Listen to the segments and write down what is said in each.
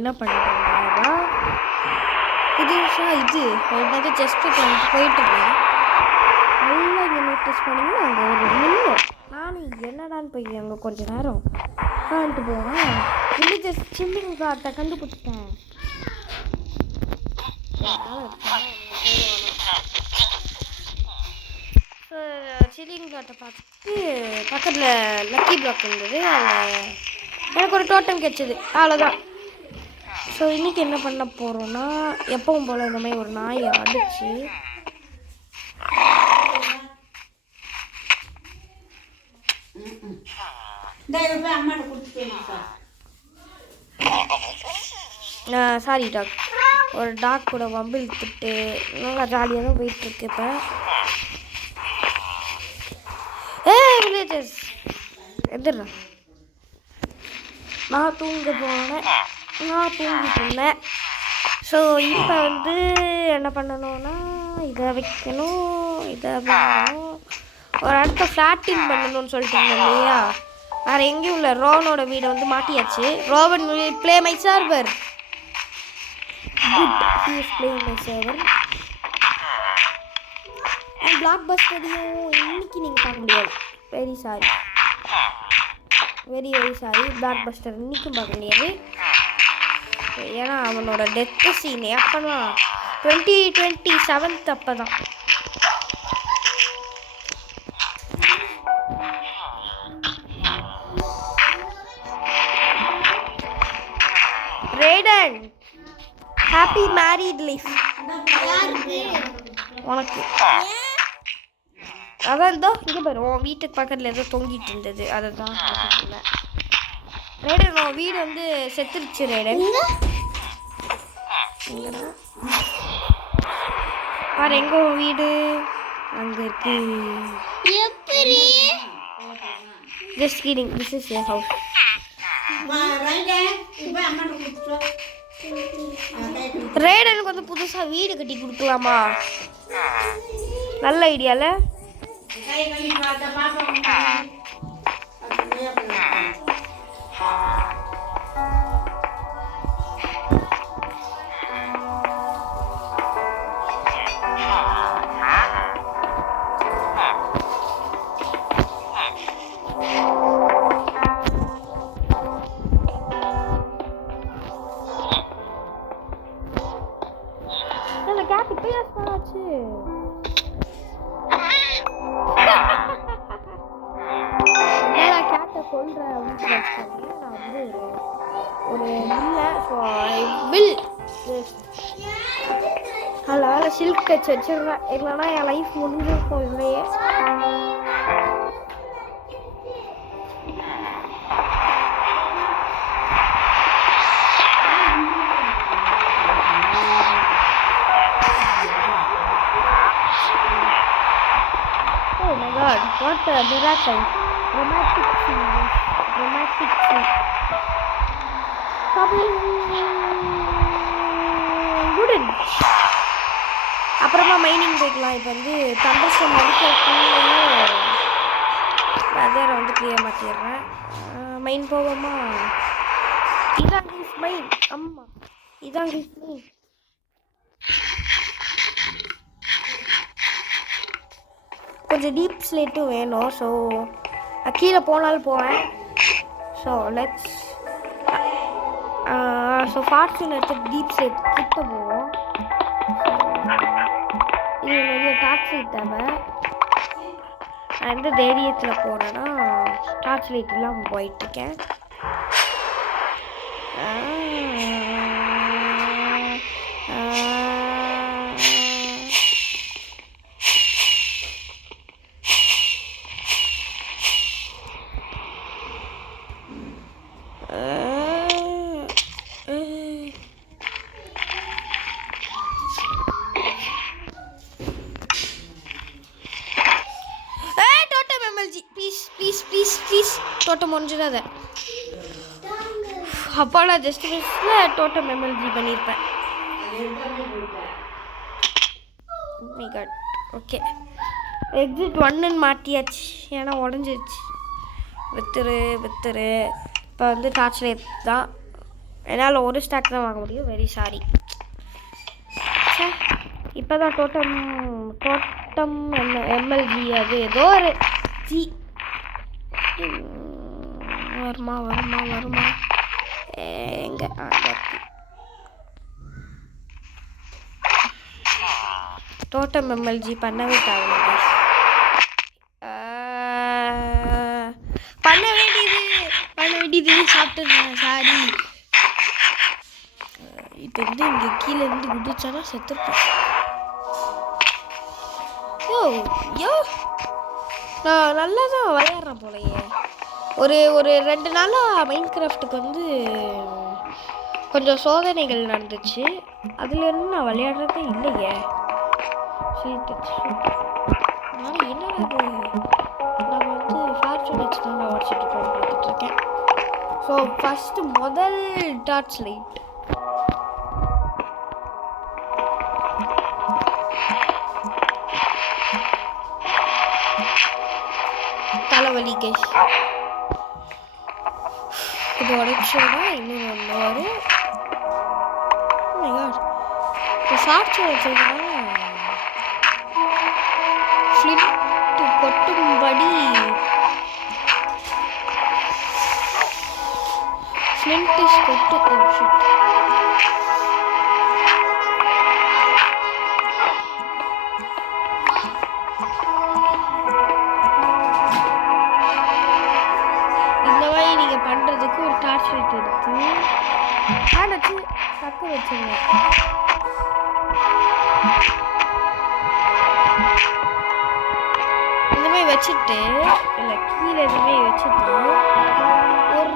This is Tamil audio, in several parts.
என்ன பண்ணுறேன்னா புதுசாக என்னது ஜஸ்ட் போயிட்டுருக்கேன். நல்லா இங்கே நோட்டீஸ் பண்ணிங்கன்னா அங்கே ஒரு மில்லும் நானும் என்னடான்னு போய் அங்கே கொஞ்சம் நேரம் உட்காந்துட்டு போவேன். இல்லை ஜஸ்ட் சில்லிங் காட்டை கண்டுபிடிச்சிட்டேன். சில்லிங் காட்டை பார்த்துட்டு பக்கத்தில் லக்கி பிளாக் இருந்தது. அதில் எனக்கு ஒரு டோட்டம் கிடச்சிது. அவ்வளோதான். ஸோ இன்றைக்கி என்ன பண்ண போகிறோன்னா எப்பவும் போல் இந்த மாதிரி ஒரு நாயை அடித்து சாரி டாக் ஒரு டாக் கூட வம்பு இழுத்துட்டு நல்லா ஜாலியாக தான் போயிட்டுருக்கு. இப்போ வில்லேஜர்ஸ் எதிர்றா நான் தூங்கிட்டு இருந்தேன். ஸோ இப்போ என்ன பண்ணணும்னா இதை வைக்கணும், இதை பண்ணணும், ஒரு இடத்த ஃப்ளாட்டின் பண்ணணும்னு சொல்லிட்டு இருந்தேன் இல்லையா. வேறு எங்கேயும் இல்லை, ரோவனோட வீடை மாட்டியாச்சு. Rowan will play my server. He is playing my server. And Blockbuster-ஐயும் இன்னைக்கு நீங்கள் பார்க்க முடியாது. வெரி சாரி Blockbuster இன்னைக்கும் பார்க்க முடியாது. ஏன்னா அவனோட டெத்து சீன் எப்போனா 2027 அப்போ தான். ரேடன் ஹாப்பி மேரிட் லைஃப் உனக்கு. அதான் இந்தோ இங்கே பாரு, உன் வீட்டுக்கு பக்கத்தில் ஏதோ தொங்கிட்டு இருந்தது, அதை தான் ரேடன். உன் வீடு செத்துருச்சு ரேடன். பாரு எங்க உன் வீடு அங்கே இருக்கு. Just kidding, this is your house. ரேடனுக்கு புதுசாக வீடு கட்டி கொடுக்கலாமா? நல்ல ஐடியால. அதனால சில்க் டச் வச்சிருக்கேன், இல்லைன்னா என் லைஃப் முடிஞ்சிருக்கும் இதுலையே. Oh my god, what a miracle. Romantic scene. Wooden. அப்புறமா மைனிங் போய்க்கலாம். இப்போ தண்டர்ஸ்டோம் அடிக்கிறதுக்குள்ளேயே வெதரை கிளியர் மாற்றிடுறேன். மைன் போவோமா? இதான் ஹிஸ் மைன். ஆமாம், இதான் ஹிஸ் மைன். கொஞ்சம் டீப் ஸ்லேட்டும் வேணும். ஸோ கீழே போனாலும் போவேன். ஸோ லெட்ஸ் ஃபார்ச்சூன் எடுத்து டீப் ஸ்லேட் கிட்ட போவோம். இது நிறைய டார்ச் லைட் தேவை. நான் எந்த தைரியத்தில் போகிறேன்னா டார்ச் லைட் இல்லாமல் போயிட்டுருக்கேன். ப்ளீஸ் டோட்டம் முடிஞ்சிடாத. அப்போ நான் ஜஸ்ட் மிஸ்ஸில் டோட்டம் எம்எல்ஜி பண்ணியிருப்பேன். ஓகே, எக்ஸிட் 1ன்னு மாட்டியாச்சு. ஏன்னா உடஞ்சிருச்சு. வித்துரு. இப்போ டார்ச் லைட் தான். என்னால் ஒரு ஸ்டாக் தான் வாங்க முடியும். Very sorry. இப்போ தான் டோட்டம் எம்எல்ஜி அது ஏதோ ஒரு ஜி வருமா எங்கே டோட்டம் எம்எல்ஜி பண்ணவே தேவையில்லை. பண்ண வேண்டியது சாப்பிட்டுருந்தேன். சாரி. இப்போ வந்து இங்கே கீழே இருந்து குதிச்சானா செத்துருப்பேன். யோ நான் நல்லா தான் விளையாடுறேன் போலையே. ஒரு 2 நாளாக மைண்ட் கிராஃப்ட்டுக்கு வந்து கொஞ்சம் சோதனைகள் நடந்துச்சு. அதுலேருந்து நான் விளையாடுறதே இல்லையே. அதனால் என்னடா நான் வந்து ஃபார்ச்சூன் எக்ஸ்டெண்ட் வாட்சிட்டு பார்த்துட்ருக்கேன். ஸோ ஃபஸ்ட்டு முதல் டார்ச் லைட் தலைவலி கைஸ். இது உடைச்சோன்னா இன்னும் ஒன்று வரும். ஃபார்ச்சூன் வச்சுருக்கா ஃப்ளிப்ட் கொட்டும்படி ஃப்ளின்டிஷ் கொட்டு. இந்த மாதிரி நீங்கள் பண்ணுறதுக்கு ஒரு டார்ச் லைட் எடுத்து வச்சு பக்க வச்சுங்க. இந்த மாதிரி வச்சுட்டு இல்லை கீழே எதுவுமே வச்சுட்டு ஒரே ஒரு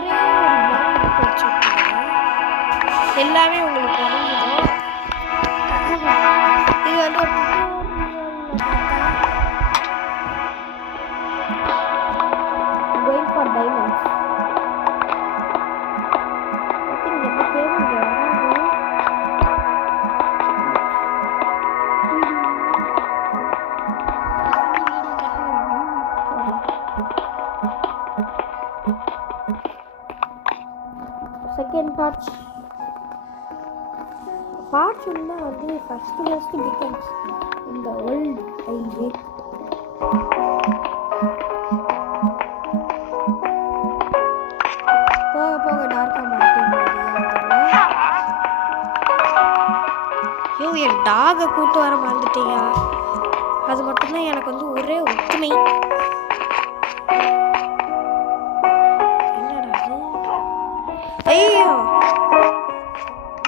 பிளாக் வச்சுருக்கீங்க. எல்லாமே உங்களுக்கு தெரிஞ்சிடும். இது வந்து ஒரு going for diamonds. Second touch. Fortune வந்து first becomes in the world I wake. போக டார்க்கா மாட்டேன். என் டாகை கூட்டு வர மறந்துட்டீங்க. அது மட்டும்தான் எனக்கு வந்து ஒரே ஒத்துமை. ஐயோ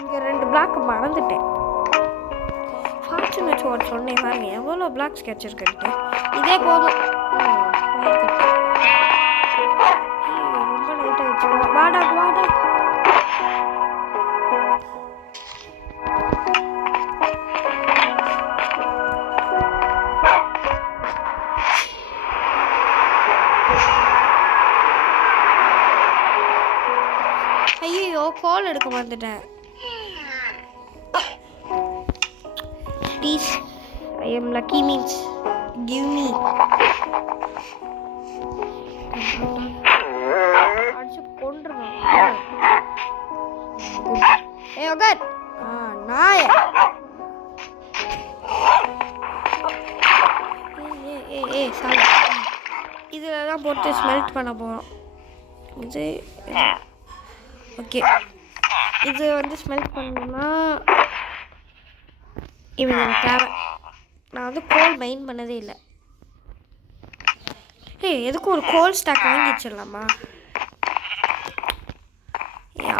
இங்கே 2 பிளாக் மறந்துட்டேன். ஃபார்ச்சூன் வச்சு ஒரு சொன்னேன் பாருங்க எவ்வளோ பிளாக்ஸ் கிடச்சிருக்குன்ட்டு. இதே போதும். ரொம்ப நைட்டாக வச்சுக்கோங்க. வாடா ஐயோ கால் எடுக்க வந்துட்டேன். Please I am lucky means give me. அடிச்சு கொண்டுருவேன். ஓகர் நாய சாரி. இதில் தான் போட்டு ஸ்மெல்ட் பண்ண போகிறோம். இது ஓகே. இது வந்து ஸ்மெல் பண்ணணும்னா இவங்க தேவை. நான் வந்து கோல் மைன் பண்ணதே இல்லை. எதுக்கும் ஒரு கோல் ஸ்டாக் வாங்கி வச்சிடலாமா?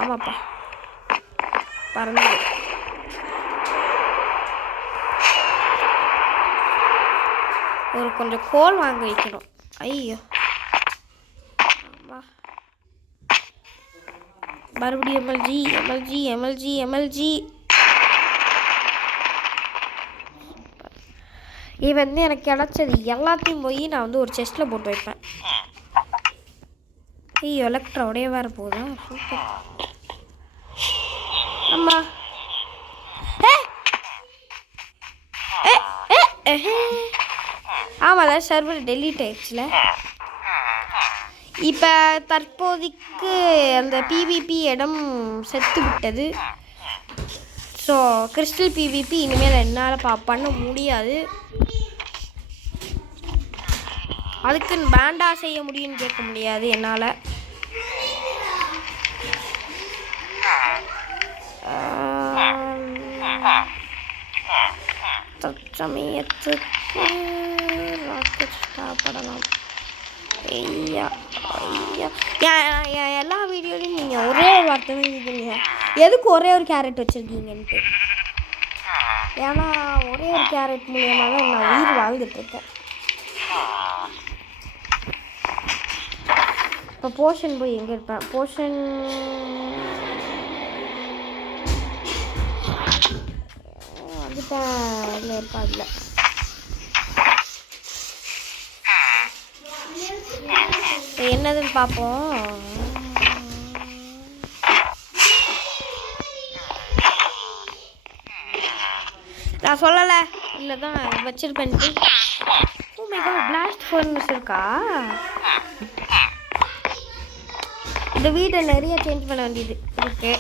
ஆமாப்பா பறந்தது. ஒரு கொஞ்சம் கோல் வாங்க வைக்கணும். ஐயோ மறுபடியும் எம்எல்ஜி. இது வந்து எனக்கு கிடச்சது எல்லாத்தையும் போய் நான் வந்து ஒரு செஸ்ட்டில் போட்டு வைப்பேன். எலக்ட்ரா உடைய வேறு போகுதா? சூப்பர். அம்மா ஆமாம் சர்வர் டெலீட் ஆயிடுச்சுல. இப்போ தற்போதைக்கு அந்த பிவிபி இடம் செத்து விட்டது. ஸோ கிறிஸ்டல் பிவிபி இனிமேல் என்னால் பண்ண முடியாது. அதுக்கு பேண்டா செய்ய முடியும்னு கேட்க முடியாது என்னால். தற்சமயத்துக்கு ராக்கெட் ஸ்டாப்படலாம். ஐயா ஐயா எல்லா வீடியோலையும் நீங்கள் ஒரே ஒரு வார்த்தை தான் இருக்கீங்க, எதுக்கு ஒரே ஒரு கேரட் வச்சுருக்கீங்கன்ட்டு. ஏன்னா ஒரே ஒரு கேரட் மூலியமாக தான் நான் உயிர் வாழ்ந்துட்டுருக்கேன். இப்போ போர்ஷன் போய் எங்கே இருப்பேன்? போர்ஷன் வந்துட்டேன். இல்லை இருப்பா, இல்லை. என்னதுன்னு பார்ப்போம். நான் சொல்லலை, இல்லை தான் வச்சிருப்பேன்ட்டு. Oh my god, blast furnace இருக்கா? இந்த வீட்டை நிறைய சேஞ்ச் பண்ண வேண்டியது இருக்கு.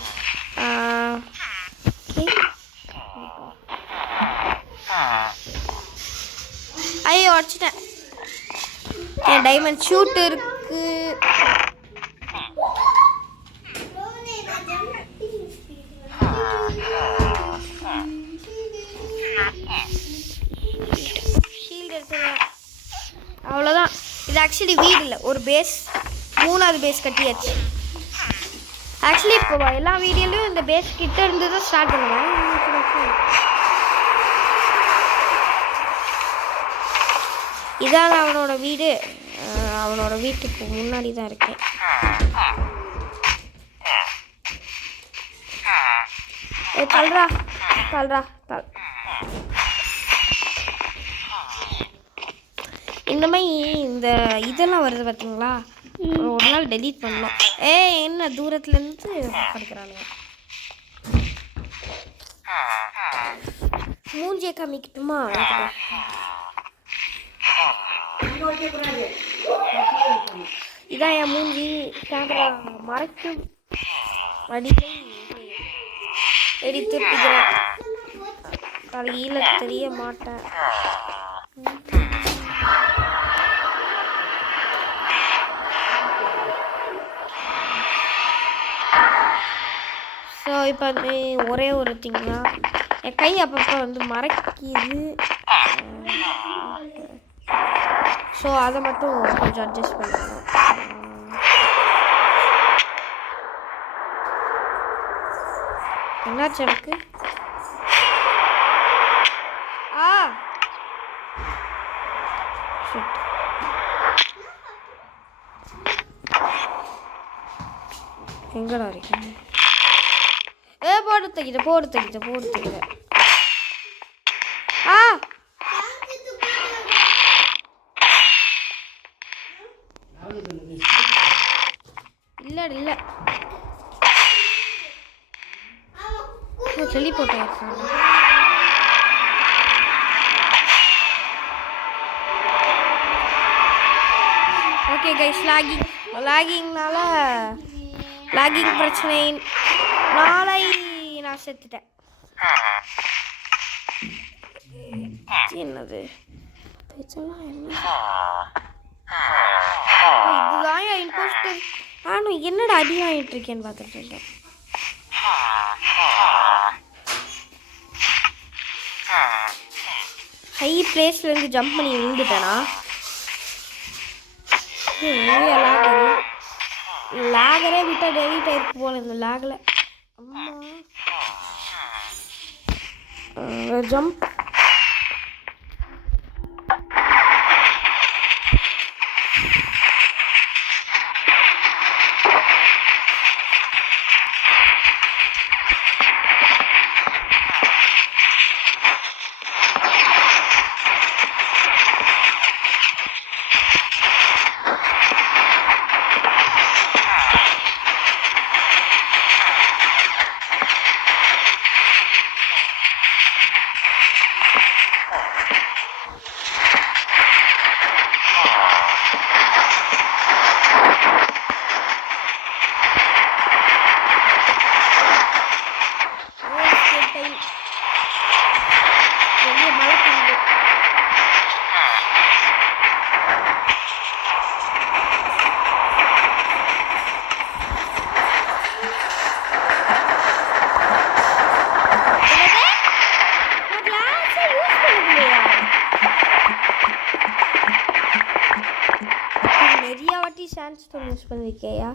ஐயோ உடச்சிட்டேன். என் டைமண்ட் ஷூட் இருக்கு. ஷீல்டு எடுத்துருவேன். அவ்வளோதான். இது ஆக்சுவலி வீடு இல்லை, ஒரு பேஸ். 3வது பேஸ் கட்டியாச்சு. ஆக்சுவலி இப்போ எல்லா வீடியோலையும் இந்த பேஸ் கிட்ட இருந்து தான் ஸ்டார்ட் பண்ணுவேன். இதான் அவனோட வீடு. அவனோட வீட்டுக்கு முன்னாடி தான் இருக்கேன். தல்றா தல்றா தல். இந்த மாதிரி இந்த இதெல்லாம் வருது பார்த்தீங்களா? ஒரு நாள் டெலீட் பண்ணலாம். என்ன தூரத்துலேருந்து படிக்கிறானுங்க. மூஞ்சியை காமிக்கட்டுமா? இதான் என் மூஞ்சி. கேமரா மறைக்கும் வடிவை திருப்பிக்கிறேன். தலையில தெரிய மாட்டேன். ஸோ இப்போ ஒரே ஒரு திங் தான், என் கை அப்பப்போ மறைக்கிது. ஸோ அதை மட்டும் கொஞ்சம் அட்ஜஸ்ட் பண்ணணும். என்னாச்சு எனக்கு? எங்கடா இருக்கீங்க? போட்டு தக்கிட்ட. இல்லை சொல்லி போட்டேன். ஓகே கைஸ், லாகிங்னால லாகிங் பிரச்சனை நாளை நான் செத்துட்டேன். என்னது இதெல்லாம்? இதுதான் இம்போஸ்டர். நானும் என்னடா அடி வாங்கிட்டு இருக்கேன்னு பார்த்துட்டு இருக்கேன். ஹை பிளேஸ்லேருந்து ஜம்ப் பண்ணி விழுந்துட்டேனா? லாகரே விட்டால் டெலிட் ஆயிருக்கு போல இந்த லாகில். அம்மா ஜம்ப். சான்ஸ் ஸ்டோன் யூஸ் பண்ணியிருக்கியா?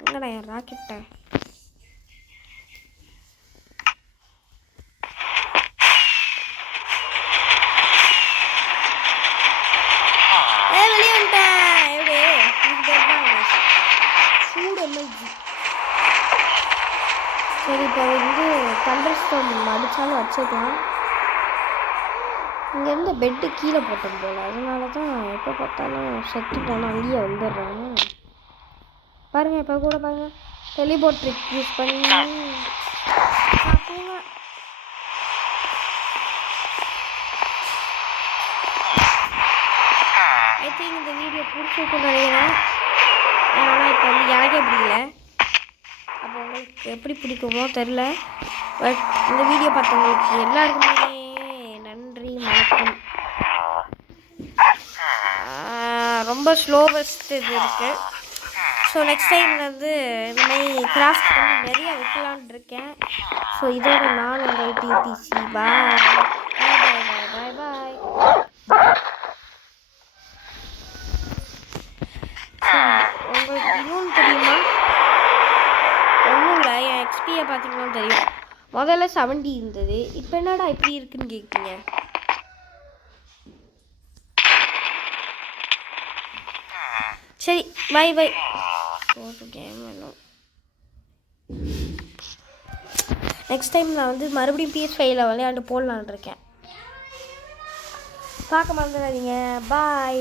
எங்கடா என் ராக்கெட்டை? வெளியே வந்துட்டேன். எப்படி சூடு எம்எல்ஜி. சரி, இப்போ தண்டர் ஸ்டோன் அடித்தாலும் வச்சுக்கலாம். இங்கேருந்து பெட்டு கீழே போட்டோம் போல், அதனால தான் எப்போ பார்த்தாலும் செத்து போனால் அங்கேயே வந்துடுறாங்க. பாருங்கள், இப்போ கூட பாருங்கள், டெலிபோர்ட் ட்ரிக் யூஸ் பண்ணி ஐ திங்க் இந்த வீடியோ பிடிச்சிருக்குன்னு நினைக்கிறேன். ஆனால் இப்போ எனக்கே பிடிக்கல. அப்போ உங்களுக்கு எப்படி பிடிக்குமோ தெரில. பட் இந்த வீடியோ பார்த்தவங்களுக்கு எல்லாருக்குமே நன்றி, வணக்கம். ரொம்ப ஸ்லோவஸ்ட் இது இருக்குது. ஸோ நெக்ஸ்ட் டைம் இந்த மாதிரி கிராஃப்ட் பண்ணி நிறைய வைக்கலான் இருக்கேன். ஸோ இதோட நான் உங்கள் டிடிசி. பாய் பாய் பாய் பாய் பாய். உங்களுக்கு இன்னொன்று தெரியுமா? ஒன்றும் இல்லை, என் எக்ஸ்பியை பார்த்தீங்கன்னா தெரியும். முதல்ல 70 இருந்தது, இப்போ என்னடா இப்படி இருக்குன்னு கேட்குங்க. சரி, பை பை. கேம் வேணும். நெக்ஸ்ட் டைம் நான் மறுபடியும் PS5 விளையாண்டு போடலான் இருக்கேன். பார்க்க மறந்துடாதீங்க. பாய்.